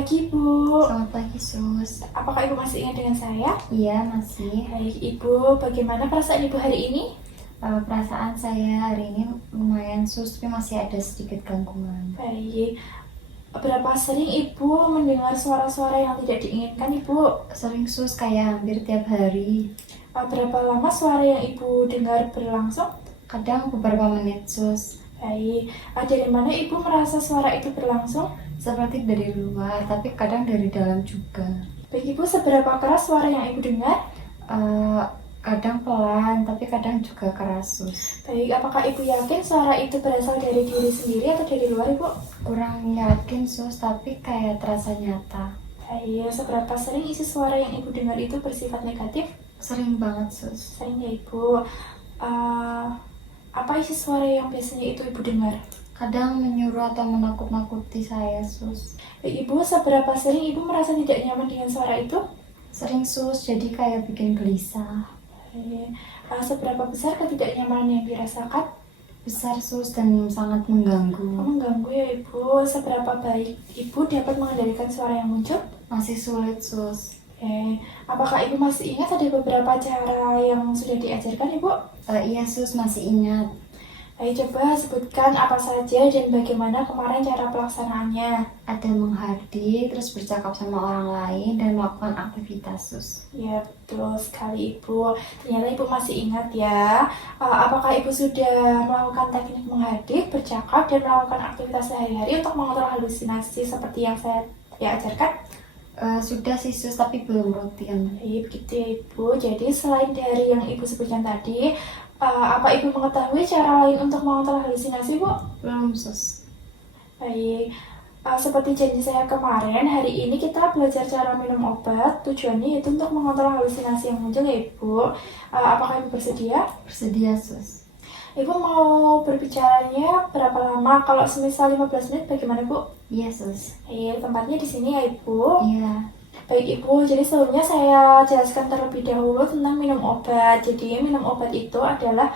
pagi, Bu. Selamat pagi, Sus. Apakah Ibu masih ingat dengan saya? Iya, masih. Baik, Ibu. Bagaimana perasaan Ibu hari ini? Perasaan saya hari ini lumayan, Sus, tapi masih ada sedikit gangguan. Baik. Berapa sering Ibu mendengar suara-suara yang tidak diinginkan, Ibu? Sering, Sus, kayak hampir tiap hari. Berapa lama suara yang Ibu dengar berlangsung? Kadang beberapa menit, Sus. Baik. Dari mana Ibu merasa suara itu berlangsung? Seperti dari luar, tapi kadang dari dalam juga. Baik, Ibu, seberapa keras suara yang Ibu dengar? Kadang pelan, tapi kadang juga keras, Sus. Baik, apakah Ibu yakin suara itu berasal dari diri sendiri atau dari luar, Ibu? Kurang yakin, Sus, tapi kayak terasa nyata. Baik, seberapa sering isi suara yang Ibu dengar itu bersifat negatif? Sering banget, Sus. Sering ya, Ibu. Apa isi suara yang biasanya itu Ibu dengar? Kadang menyuruh atau menakut-nakuti saya, Sus. Baik, Ibu, seberapa sering Ibu merasa tidak nyaman dengan suara itu? Sering, Sus, jadi kayak bikin gelisah. Baik. Seberapa besar ketidaknyamanan yang dirasakan? Besar, Sus, dan sangat mengganggu. Mengganggu ya, Ibu. Seberapa baik Ibu dapat mengendalikan suara yang muncul? Masih sulit, Sus. Apakah Ibu masih ingat ada beberapa cara yang sudah diajarkan, Ibu? Iya, Sus, masih ingat. Baik, coba sebutkan apa saja dan bagaimana kemarin cara pelaksanaannya. Ada menghadir, terus bercakap sama orang lain, dan melakukan aktivitas, Sus. Ya, betul sekali, Ibu. Ternyata Ibu masih ingat ya. Apakah Ibu sudah melakukan teknik menghadir, bercakap, dan melakukan aktivitas sehari-hari untuk mengontrol halusinasi seperti yang saya ajarkan? Sudah sih, Sus, tapi belum rutin. Begitu ya, Ibu. Jadi selain dari yang Ibu sebutkan tadi, apa Ibu mengetahui cara lain untuk mengontrol halusinasi, Bu? Belum, Sus. Baik. Seperti janji saya kemarin, hari ini kita belajar cara minum obat. Tujuannya yaitu untuk mengontrol halusinasi yang muncul ya, Ibu. Apakah Ibu bersedia? Bersedia, Sus. Ibu mau berbicaranya berapa lama? Kalau semisal 15 menit bagaimana, Bu? Iya, Sus. Tempatnya di sini ya, Ibu. Iya. Baik, Ibu, jadi sebelumnya saya jelaskan terlebih dahulu tentang minum obat. Jadi minum obat itu adalah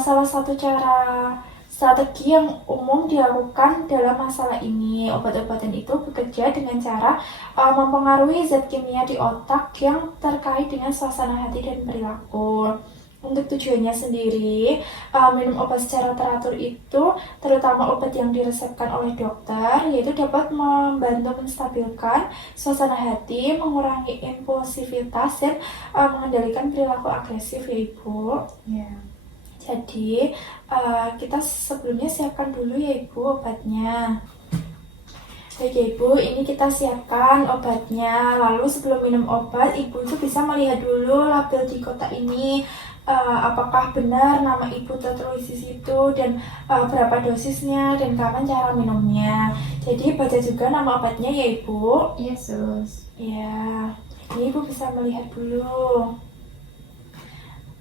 salah satu cara strategi yang umum dilakukan dalam masalah ini. Obat-obatan itu bekerja dengan cara mempengaruhi zat kimia di otak yang terkait dengan suasana hati dan perilaku. Untuk tujuannya sendiri, minum obat secara teratur itu, terutama obat yang diresepkan oleh dokter, yaitu dapat membantu menstabilkan suasana hati, mengurangi impulsivitas, dan mengendalikan perilaku agresif ya, Ibu. Iya. Jadi, kita sebelumnya siapkan dulu ya, Ibu, obatnya. Baik ya, Ibu, ini kita siapkan obatnya. Lalu sebelum minum obat, Ibu itu bisa melihat dulu label di kotak ini. Apakah benar nama Ibu tertulis di situ dan berapa dosisnya dan kapan cara minumnya. Jadi baca juga nama obatnya ya, Ibu. Iya, Sus. Ya, ini Ibu bisa melihat dulu.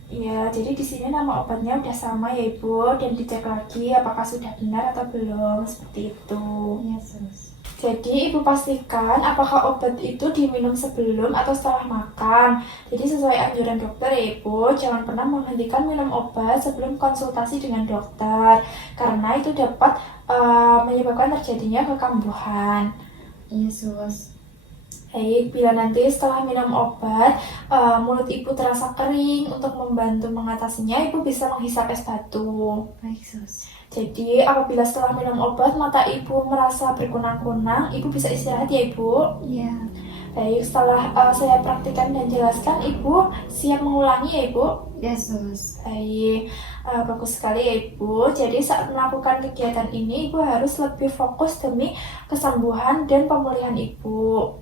Ya, jadi di sini nama obatnya udah sama ya, Ibu, dan dicek lagi apakah sudah benar atau belum, seperti itu. Iya, Sus. Jadi Ibu pastikan apakah obat itu diminum sebelum atau setelah makan. Jadi sesuai anjuran dokter ya, Ibu, jangan pernah menghentikan minum obat sebelum konsultasi dengan dokter, karena itu dapat menyebabkan terjadinya kekambuhan. Iya, Sus. Baik, bila nanti setelah minum obat, mulut Ibu terasa kering, untuk membantu mengatasinya, Ibu bisa menghisap es batu. Baik, Sus. Jadi, apabila setelah minum obat, mata Ibu merasa berkunang-kunang, Ibu bisa istirahat ya, Ibu? Iya. Baik, setelah saya praktikkan dan jelaskan, Ibu siap mengulangi ya, Ibu? Iya, Sus. Baik, bagus sekali ya, Ibu. Jadi saat melakukan kegiatan ini, Ibu harus lebih fokus demi kesembuhan dan pemulihan Ibu.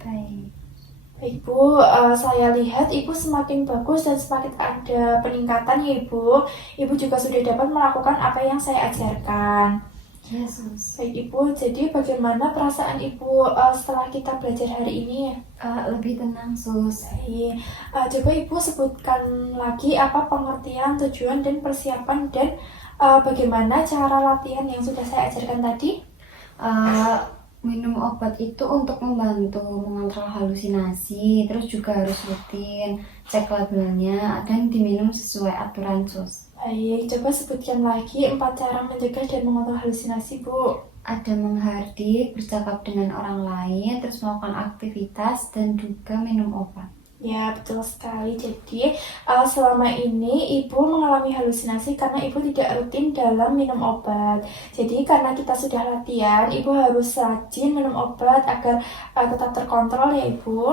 Baik. Baik, Bu, saya lihat Ibu semakin bagus dan semakin ada peningkatan ya, Ibu. Ibu juga sudah dapat melakukan apa yang saya ajarkan. Iya, Sus. Baik, Ibu, jadi bagaimana perasaan Ibu setelah kita belajar hari ini? Lebih tenang, Sus. Baik, coba Ibu sebutkan lagi apa pengertian, tujuan, dan persiapan, dan bagaimana cara latihan yang sudah saya ajarkan tadi? Minum obat itu untuk membantu mengontrol halusinasi, terus juga harus rutin cek labelnya dan diminum sesuai aturan, Sus. Baik, coba sebutkan lagi 4 cara mencegah dan mengontrol halusinasi, Bu. ada menghardik, bercakap dengan orang lain, terus melakukan aktivitas, dan juga minum obat. Ya, betul sekali. Jadi, selama ini ibu mengalami halusinasi karena ibu tidak rutin dalam minum obat. Jadi, karena kita sudah latihan, ibu harus rajin minum obat agar tetap terkontrol ya, ibu.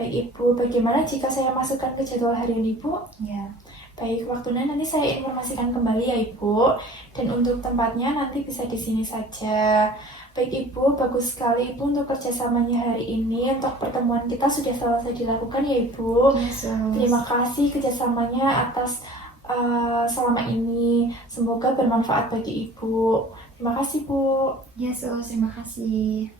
Baik, ibu, bagaimana jika saya masukkan ke jadwal harian ibu? Ya. Baik, waktunya nanti saya informasikan kembali ya, Ibu. Dan untuk tempatnya nanti bisa di sini saja. Baik, Ibu, bagus sekali Ibu untuk kerjasamanya hari ini. Untuk pertemuan kita sudah selesai dilakukan ya, Ibu. Terima kasih kerjasamanya atas selama ini. Semoga bermanfaat bagi Ibu. Terima kasih, Bu. Terima kasih.